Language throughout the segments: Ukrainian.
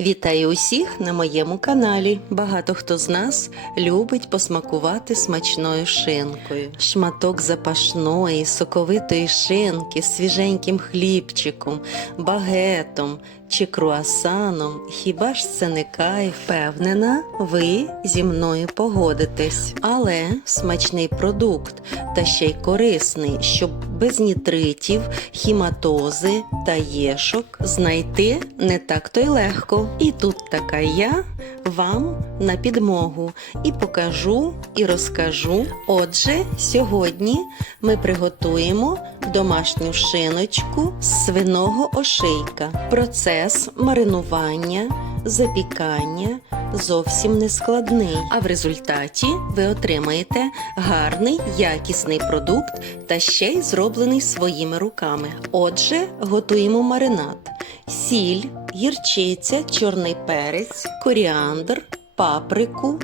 Вітаю усіх на моєму каналі. Багато хто з нас любить посмакувати смачною шинкою. Шматок запашної, соковитої шинки свіженьким хлібчиком, багетом чи круасаном. Хіба ж це не кайф? Впевнена, ви зі мною погодитесь. Але смачний продукт та ще й корисний, щоб без нітритів, хіматози та єшок знайти не так то й легко. І тут така я вам на підмогу і покажу, і розкажу. Отже, сьогодні ми приготуємо домашню шиночку з свиного ошийка. Процес маринування, запікання зовсім не складний, а в результаті ви отримаєте гарний якісний продукт та ще й зроблений своїми руками. Отже, готуємо маринад: сіль, гірчиця, чорний перець, коріандр, паприку.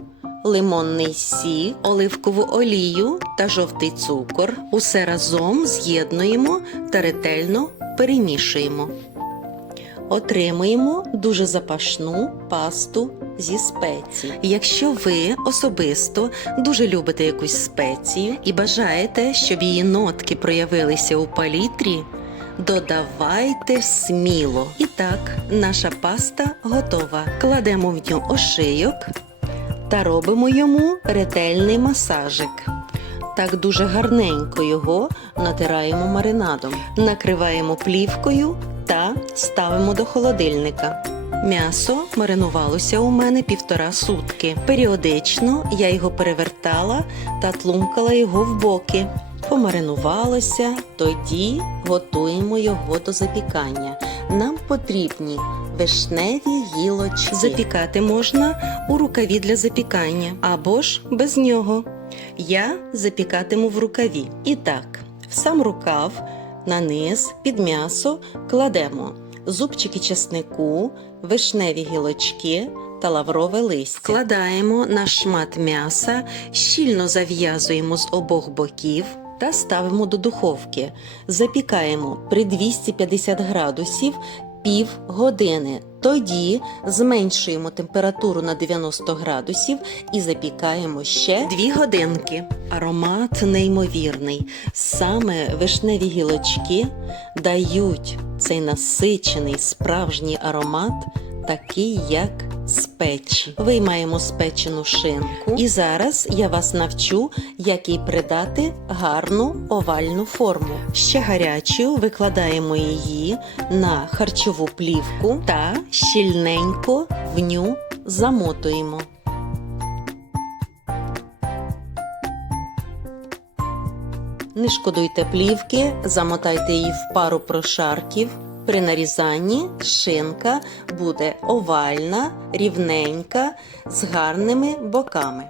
Лимонний сік, оливкову олію та жовтий цукор. Усе разом з'єднуємо та ретельно перемішуємо. Отримуємо дуже запашну пасту зі спецій. Якщо ви особисто дуже любите якусь спецію і бажаєте, щоб її нотки проявилися у палітрі, додавайте сміло. І так, наша паста готова. Кладемо в нього ошийок та робимо йому ретельний масажик. Так дуже гарненько його натираємо маринадом, накриваємо плівкою та ставимо до холодильника. М'ясо маринувалося у мене півтора сутки. Періодично я його перевертала та тлумкала його в боки. Помаринувалося, тоді готуємо його до запікання. Нам потрібні вишневі гілочки. Запікати можна у рукаві для запікання або ж без нього. Я запікатиму в рукаві. І так, в сам рукав на низ під м'ясо кладемо зубчики чеснику, вишневі гілочки та лаврове листя. Кладаємо на шмат м'яса, щільно зав'язуємо з обох боків та ставимо до духовки. Запікаємо при 250 градусів пів години. Тоді зменшуємо температуру на 90 градусів і запікаємо ще 2 годинки. Аромат неймовірний. Саме вишневі гілочки дають цей насичений справжній аромат, такий як з печі. Виймаємо спечену шинку, і зараз я вас навчу, як їй придати гарну овальну форму. Ще гарячу викладаємо її на харчову плівку та щільненько в ню замотуємо. Не шкодуйте плівки, замотайте її в пару прошарків. При нарізанні шинка буде овальна, рівненька, з гарними боками.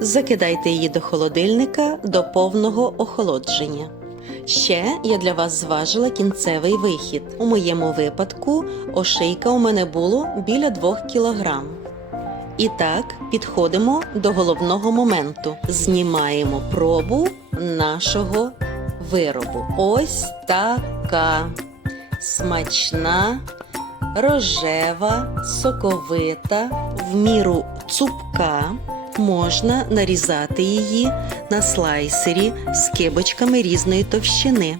Закидайте її до холодильника до повного охолодження. Ще я для вас зважила кінцевий вихід. У моєму випадку ошейка у мене було біля 2 кг. І так, підходимо до головного моменту. Знімаємо пробу нашого виробу. Ось така смачна, рожева, соковита, в міру цупка. Можна нарізати її на слайсері з кибочками різної товщини.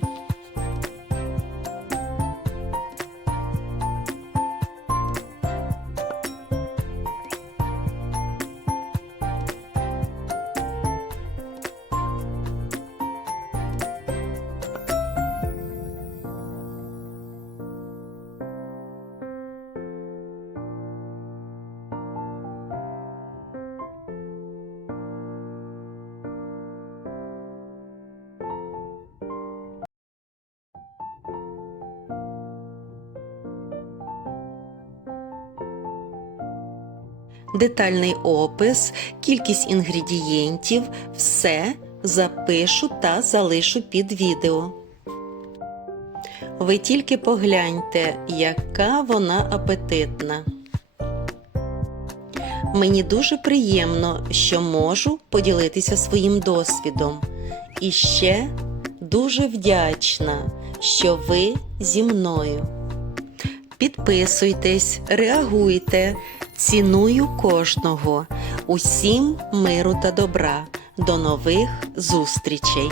Детальний опис, кількість інгредієнтів, все запишу та залишу під відео. Ви тільки погляньте, яка вона апетитна. Мені дуже приємно, що можу поділитися своїм досвідом. І ще дуже вдячна, що ви зі мною. Підписуйтесь, реагуйте, ціную кожного. Усім миру та добра. До нових зустрічей!